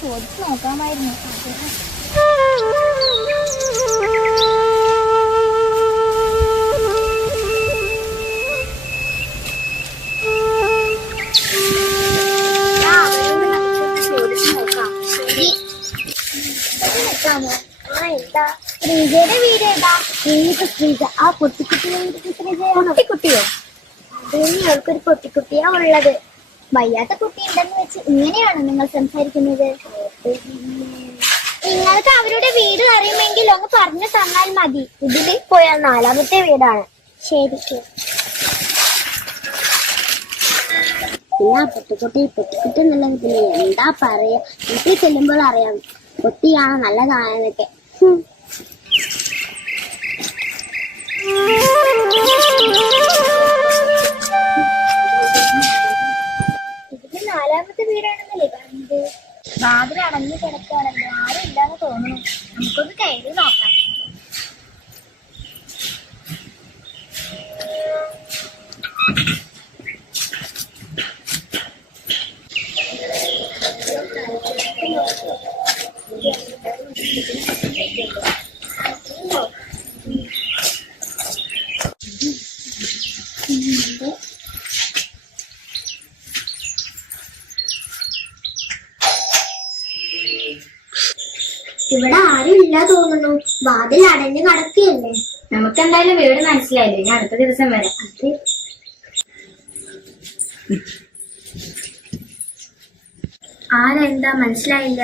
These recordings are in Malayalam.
ചോദിച്ചു നോക്കാമായിരുന്നു. ശ്രീജയുടെ വീട് ഏതാ? ശ്രീജ. ആ പൊട്ടിക്കുട്ടിയുടെ വീട്ടിൽ ശ്രീജയാണോ? പൊട്ടിക്കുട്ടിയോ? അവർക്കൊരു പൊട്ടിക്കുട്ടിയാ ഉള്ളത്. വയ്യാത്ത കുട്ടി ഉണ്ടെന്ന് വെച്ച് ഇങ്ങനെയാണ് നിങ്ങൾ സംസാരിക്കുന്നത്? നിങ്ങൾക്ക് അവരുടെ വീട് അറിയുമെങ്കിൽ ഒന്ന് പറഞ്ഞു തന്നാൽ മതി. ഇതിൽ പോയാൽ 4ാമത്തെ വീടാണ്. ശരി. പിന്നെ പൊട്ടിക്കുട്ടി എന്നുള്ളതില് എന്താ പറയാ, വീട്ടിൽ ചെല്ലുമ്പോൾ അറിയാം പൊട്ടിയാണ് നല്ലതാണെന്നൊക്കെ. ഇതിന് 4ാമത്തെ വീടാണെന്നല്ലേ പറഞ്ഞത്? വാതിൽ അടഞ്ഞു കിടക്കുകയാണല്ലോ, ആരും ഇല്ലാന്ന് തോന്നുന്നു. നമുക്കൊന്ന് കയറി നോക്കാം. ഇവിടെ ആരും ഇല്ല തോന്നുന്നു. വാതിൽ അടഞ്ഞു കിടക്കുകയല്ലേ. നമുക്കെന്തായാലും വീട് മനസ്സിലായില്ലേ? ഞാൻ അടുത്ത ദിവസം വരാം. ആരെന്താ മനസ്സിലായില്ല?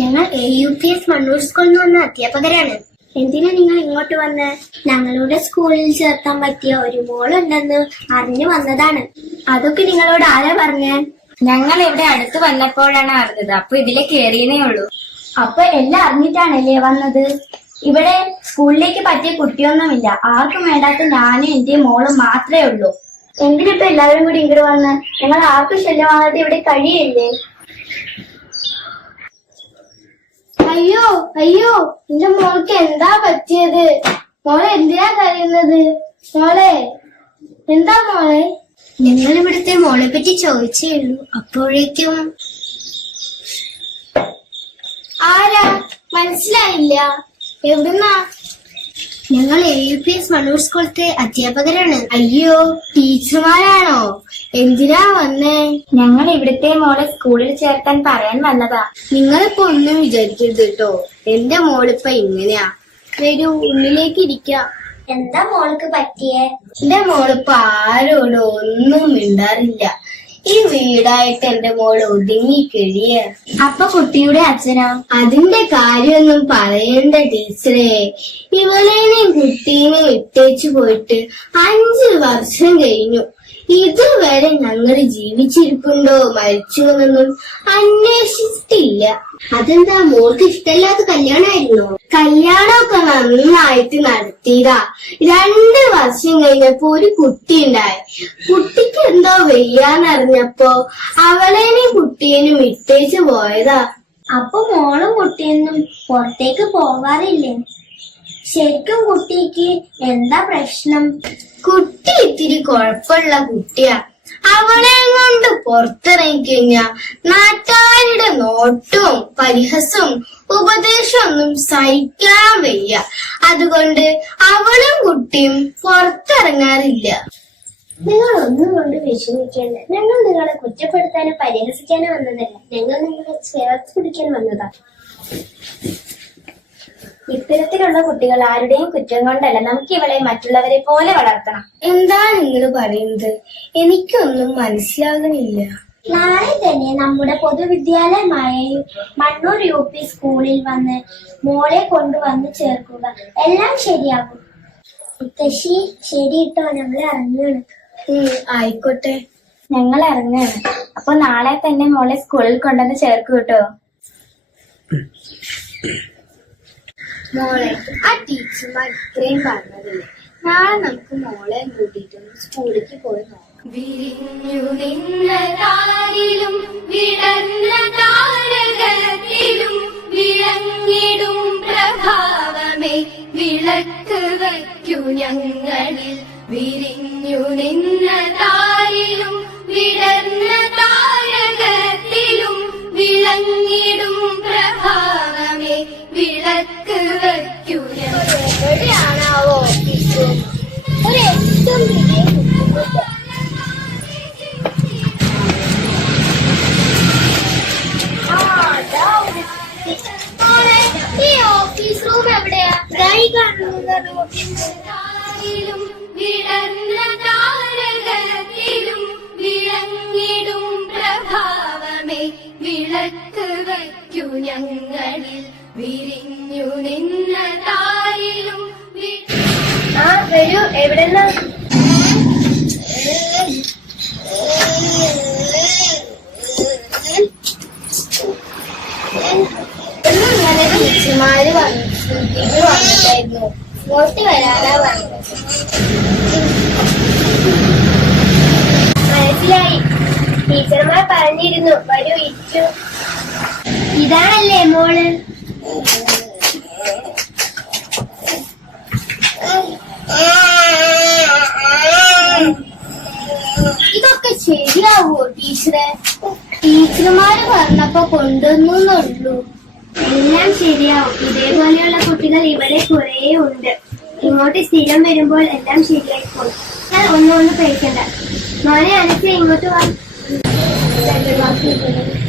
ഞങ്ങൾ AUPS മണ്ണൂർ സ്കൂളിൽ നിന്ന് വന്ന അധ്യാപകരാണ്. എന്തിനാ നിങ്ങൾ ഇങ്ങോട്ട് വന്ന്? ഞങ്ങളുടെ സ്കൂളിൽ ചേർത്താൻ പറ്റിയ ഒരു മോളുണ്ടെന്ന് അറിഞ്ഞു വന്നതാണ്. അതൊക്കെ നിങ്ങളോട് ആരാ പറഞ്ഞേ? ഞങ്ങൾ ഇവിടെ അടുത്ത് വന്നപ്പോഴാണ് അറിഞ്ഞത്. അപ്പൊ ഇതിലെ കേറിയേ ഉള്ളൂ. അപ്പൊ എല്ലാം അറിഞ്ഞിട്ടാണല്ലേ വന്നത്? ഇവിടെ സ്കൂളിലേക്ക് പറ്റിയ കുട്ടിയൊന്നുമില്ല. ആർക്കും വേണ്ടാത്ത ഞാനും എന്റെ മോളും മാത്രമേ ഉള്ളൂ. എന്തിനിപ്പോ എല്ലാവരും കൂടി ഇങ്ങോട്ട് വന്ന്? ഞങ്ങൾ ആർക്കും ശല്യമാകാതെ ഇവിടെ കഴിയില്ലേ? അയ്യോ അയ്യോ, എന്റെ മോൾക്ക് എന്താ പറ്റിയത്? മോളെ എന്തിനാ കരയുന്നത്? മോളെ എന്താ മോളെ? ഞങ്ങൾ ഇവിടുത്തെ മോളെ പറ്റി ചോദിച്ചേ ഉള്ളൂ. അപ്പോഴേക്കും ആരാ? മനസ്സിലായില്ല. എവിടുന്നാ? ഞങ്ങൾ AUPS മണ്ണൂർ സ്കൂളത്തെ അധ്യാപകരാണ്. അയ്യോ, ടീച്ചർമാരാണോ? എന്തിനാ വന്നേ? ഞങ്ങൾ ഇവിടുത്തെ മോളെ സ്കൂളിൽ ചേർത്താൻ പറയാൻ വന്നതാ. നിങ്ങളിപ്പോ ഒന്നും വിചാരിക്കരുത് കേട്ടോ. എന്റെ മോളിപ്പ ഇങ്ങനെയാ. വരൂ, ഉള്ളിലേക്ക് ഇരിക്കാം. എന്താ മോൾക്ക് പറ്റിയേ? എന്റെ മോളിപ്പോ ആരോടും ഒന്നും മിണ്ടാറില്ല. ഈ വീടായിട്ട് എന്റെ മോള് ഒതുങ്ങി കഴിയ. അപ്പൊ കുട്ടിയുടെ അച്ഛനാ? അതിന്റെ കാര്യമൊന്നും പറയണ്ട ടീച്ചറെ. ഇവളേനെയും കുട്ടീനെയും ഇട്ടേച്ചു പോയിട്ട് 5 വർഷം കഴിഞ്ഞു. ഇതുവരെ ഞങ്ങൾ ജീവിച്ചിരിപ്പുണ്ടോ മരിച്ചുവെന്നൊന്നും അന്വേഷിച്ചിട്ടില്ല. അതെന്താ, മോൾക്ക് ഇഷ്ടമില്ലാത്ത കല്യാണമായിരുന്നോ? കല്യാണമൊക്കെ നന്നായിട്ട് നടത്തിയതാ. 2 വർഷം കഴിഞ്ഞപ്പോ ഒരു കുട്ടി ഉണ്ടായി. കുട്ടിക്ക് എന്തോ വയ്യാന്നറിഞ്ഞപ്പോ അവളേനെയും കുട്ടീനും ഇട്ടേച്ചു പോയതാ. അപ്പൊ മോളും കുട്ടിയൊന്നും പുറത്തേക്ക് പോകാറില്ലേ? ശരിക്കും കുട്ടിക്ക് എന്താ പ്രശ്നം? കുട്ടി ഇത്തിരി കുഴപ്പമുള്ള കുട്ടിയാ. അവളെ കൊണ്ട് പുറത്തിറങ്ങിക്കഴിഞ്ഞാ നാട്ടുകാരുടെ നോട്ടവും പരിഹസവും ഉപദേശവും ഒന്നും സഹിക്കാൻ വയ്യ. അതുകൊണ്ട് അവളും കുട്ടിയും പുറത്തിറങ്ങാറില്ല. നിങ്ങൾ ഒന്നും കൊണ്ട് വിഷമിക്കേണ്ട. ഞങ്ങൾ നിങ്ങളെ കുറ്റപ്പെടുത്താനോ പരിഹസിക്കാനോ വന്നതല്ല. ഞങ്ങൾ നിങ്ങളെ ചേർത്ത് പിടിക്കാൻ വന്നതാ. ഇത്തരത്തിലുള്ള കുട്ടികൾ ആരുടെയും കുറ്റം കൊണ്ടല്ല. നമുക്ക് ഇവളെ മറ്റുള്ളവരെ പോലെ വളർത്തണം. എന്താ നിങ്ങൾ പറയുന്നത്? എനിക്കൊന്നും മനസ്സിലാകുന്നില്ല. നാളെ തന്നെ നമ്മുടെ പൊതുവിദ്യാലയമായ മണ്ണൂർ UP സ്കൂളിൽ വന്ന് മോളെ കൊണ്ടുവന്ന് ചേർക്കുക. എല്ലാം ശരിയാകും. മുത്തശ്ശി, ശരി കേട്ടോ, ഞങ്ങൾ ഇറങ്ങുകയാണ്. ആയിക്കോട്ടെ, ഞങ്ങൾ ഇറങ്ങാണ്. അപ്പൊ നാളെ തന്നെ മോളെ സ്കൂളിൽ കൊണ്ടുവന്ന് ചേർക്കൂ കേട്ടോ. മോളെ, ആ ടീച്ചർമാർ ഇത്രയും പറഞ്ഞതില്ലേ, നാളെ നമുക്ക് മോളെ കൂട്ടിയിട്ടൊന്ന് സ്കൂളിലേക്ക് പോയി നോക്കാം. വിരിഞ്ഞു നിന്ന താരിലും വിടർന്ന താരകത്തിലും വിളങ്ങിടും പ്രഭാവമേ വിളക്ക് വയ്ക്കു ഞങ്ങളിൽ. വിരിഞ്ഞു നിന്ന താരിലും വിടർന്ന താരകത്തിലും വിളക്ക് വയ്ക്കൂ എവിടെയാണാവോ ഒരു ഏറ്റവും വലിയ ബുദ്ധിമുട്ട്. ഈ ഓഫീസ് റൂം എവിടെയാ? ഇതായി കാണുന്നത്. വിളർന്ന താരകത്തിലും വിളങ്ങിടും പ്രഭാവമേ വിളക്ക് വയ്ക്കൂ ഞങ്ങളിൽ വിരിഞ്ഞു നിന്ന താരിലും വരൂ. എവിടെന്നാ? ഇന്നലെ ടീച്ചർമാര് വന്നിട്ടായിരുന്നു. ഇങ്ങോട്ട് വരാനാ പറഞ്ഞത്. മനസ്സിലായി. ടീച്ചർമാർ പറഞ്ഞിരുന്നു വരൂ ഇരിക്കൂ. ഇതാണല്ലേ മോള്? ഇതൊക്കെ ശരിയാവോ ടീച്ചറെ? ടീച്ചർമാര് പറഞ്ഞപ്പോ കൊണ്ടുവന്നുള്ളൂ. എല്ലാം ശരിയാവും. ഇതേപോലെയുള്ള കുട്ടികൾ ഇവിടെ കുറേ ഉണ്ട്. ഇങ്ങോട്ട് സ്ഥിരം വരുമ്പോൾ എല്ലാം ശരിയായിക്കോളും. ഞാൻ ഒന്നൊന്ന് പേടിക്കണ്ട. മോനെ അനക്ക് ഇങ്ങോട്ട് വാ.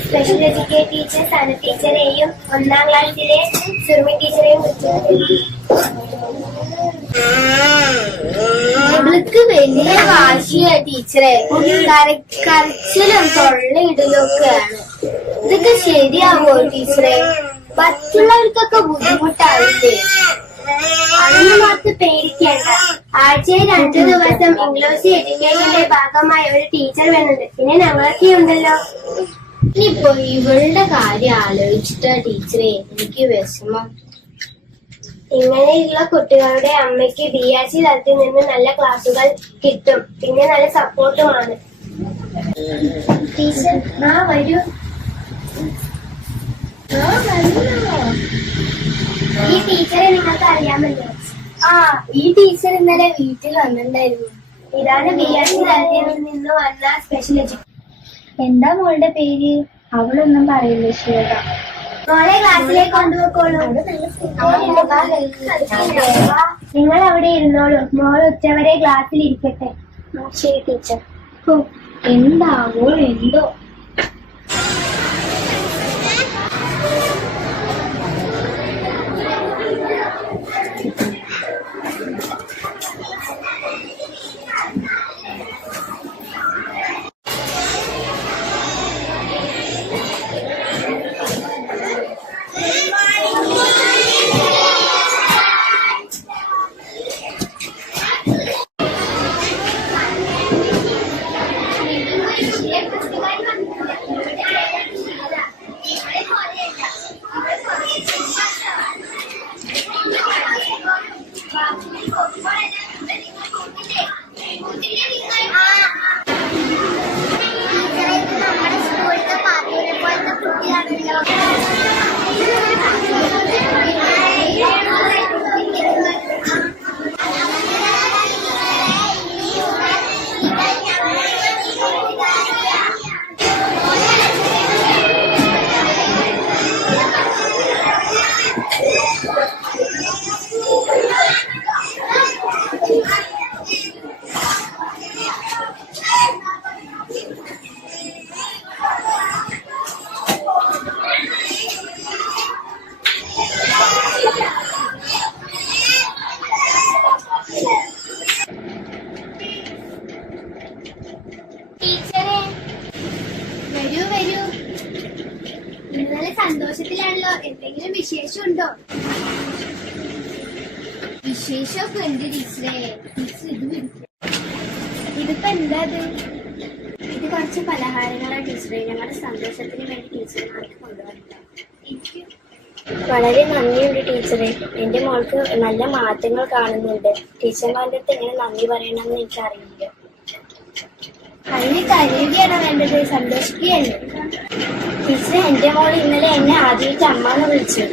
സ്പെഷ്യൽ എഡ്യൂക്കേഷൻ ടീച്ചർ സന ടീച്ചറെയും 1ാം ക്ലാസ്സിലെ സുർമി ടീച്ചറെയും അവൾക്ക് വലിയ വാശിയാ ടീച്ചറെ. കരച്ചിലും തൊള്ളയിടലും ഒക്കെയാണ്. ഇതൊക്കെ ശരിയാവോ ടീച്ചറെ? മറ്റുള്ളവർക്കൊക്കെ ബുദ്ധിമുട്ടാവില്ലേ? അന്ന് മാത്രം പേടിക്കേണ്ട. ആഴ്ചയിൽ 2 ദിവസം ഇംഗ്ലീഷ് എഡ്യൂക്കേഷന്റെ ഭാഗമായി ഒരു ടീച്ചർ വരുന്നുണ്ട്. പിന്നെ ഞങ്ങളൊക്കെ ഉണ്ടല്ലോ. ഇനിയിപ്പോ ഇവളുടെ കാര്യം ആലോചിച്ചിട്ടാ ടീച്ചറെ എനിക്ക് വിഷമം. ഇങ്ങനെയുള്ള കുട്ടികളുടെ അമ്മയ്ക്ക് BRC തലത്തിൽ നിന്ന് നല്ല ക്ലാസുകൾ കിട്ടും. പിന്നെ നല്ല സപ്പോർട്ടുമാണ്. ടീച്ചർ വരൂ. ഈ ടീച്ചറെ നിങ്ങൾക്ക് അറിയാമല്ലോ. ഈ ടീച്ചർ ഇന്നലെ വീട്ടിൽ വന്നിട്ടുണ്ടായിരുന്നു. ഇതാണ് BRC തലത്തിൽ നിന്ന് വന്ന സ്പെഷ്യൽ എഡ്യൂക്കേഷൻ. എന്താ മോളുടെ പേര്? അവളൊന്നും പറയില്ല ശ്വേത. മോളെ ക്ലാസ്സിലേക്ക് കൊണ്ടുപോയിക്കോളൂ. നിങ്ങൾ അവിടെ ഇരുന്നോളൂ. മോൾ ഉച്ചവരെ ക്ലാസ്സിൽ ഇരിക്കട്ടെ. ശരി ടീച്ചർ. എന്താവോ എന്തോ. ടീച്ചറെ വരൂ വരൂ. ഇന്നലെ സന്തോഷത്തിലാണല്ലോ. എന്തെങ്കിലും വിശേഷമുണ്ടോ? വിശേഷമൊക്കെ ഉണ്ട് ടീച്ചറെ. ഇതിപ്പോ എന്താ? ഇത് കുറച്ച് പലഹാരങ്ങളാണ് ടീച്ചറെ. ഞങ്ങളുടെ സന്തോഷത്തിന് വേണ്ടി ടീച്ചർമാർക്ക് കൊണ്ടുവന്നില്ല. വളരെ നന്ദിയുണ്ട് ടീച്ചറെ. എന്റെ മോൾക്ക് നല്ല മാറ്റങ്ങൾ കാണുന്നുണ്ട്. ടീച്ചർമാരുടെ അടുത്ത് എങ്ങനെ നന്ദി പറയണമെന്ന് എനിക്കറിയില്ല. അതിന് കരയുകയാണോ വേണ്ടത്? സന്തോഷിക്കുകയല്ലേ? ടീച്ചറെ, എന്റെ മോൾ ഇന്നലെ എന്നെ ആദ്യമായിട്ട് അമ്മാന്ന് വിളിച്ചു.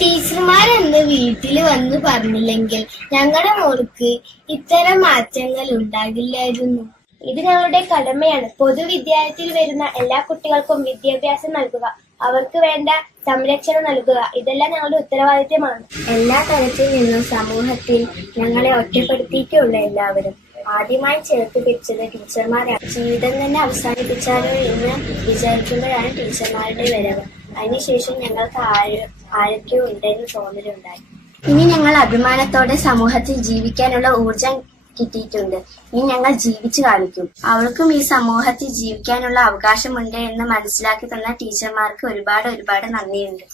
ടീച്ചർമാരെന്ന് വീട്ടിൽ വന്ന് പറഞ്ഞില്ലെങ്കിൽ ഞങ്ങളുടെ മോൾക്ക് ഇത്തരം മാറ്റങ്ങൾ ഉണ്ടാകില്ലായിരുന്നു. ഇത് ഞങ്ങളുടെ കടമയാണ്. പൊതുവിദ്യാലയത്തിൽ വരുന്ന എല്ലാ കുട്ടികൾക്കും വിദ്യാഭ്യാസം നൽകുക, അവർക്ക് വേണ്ട സംരക്ഷണം നൽകുക, ഇതെല്ലാം ഞങ്ങളുടെ ഉത്തരവാദിത്തമാണ്. എല്ലാ തരത്തിൽ നിന്നും സമൂഹത്തിൽ ഞങ്ങളെ ഒറ്റപ്പെടുത്തിയിട്ടുള്ള എല്ലാവരും ആദ്യമായി ചേർത്ത് പിടിച്ചത് ടീച്ചർമാരാണ്. ജീവിതം തന്നെ അവസാനിപ്പിച്ചാലോ എന്ന് വിചാരിക്കുമ്പോഴാണ് ടീച്ചർമാരുടെ വരവ്. അതിനുശേഷം ഞങ്ങൾക്ക് ആരൊക്കെയോ ഉണ്ടെന്ന് തോന്നലുണ്ടായി. ഇനി ഞങ്ങൾ അഭിമാനത്തോടെ സമൂഹത്തിൽ ജീവിക്കാനുള്ള ഊർജം കിട്ടിയിട്ടുണ്ട്. ഇനി ഞങ്ങൾ ജീവിച്ചു കാണിക്കും. അവർക്കും ഈ സമൂഹത്തിൽ ജീവിക്കാനുള്ള അവകാശമുണ്ട് എന്ന് മനസ്സിലാക്കി തന്ന ടീച്ചർമാർക്ക് ഒരുപാട് നന്ദിയുണ്ട്.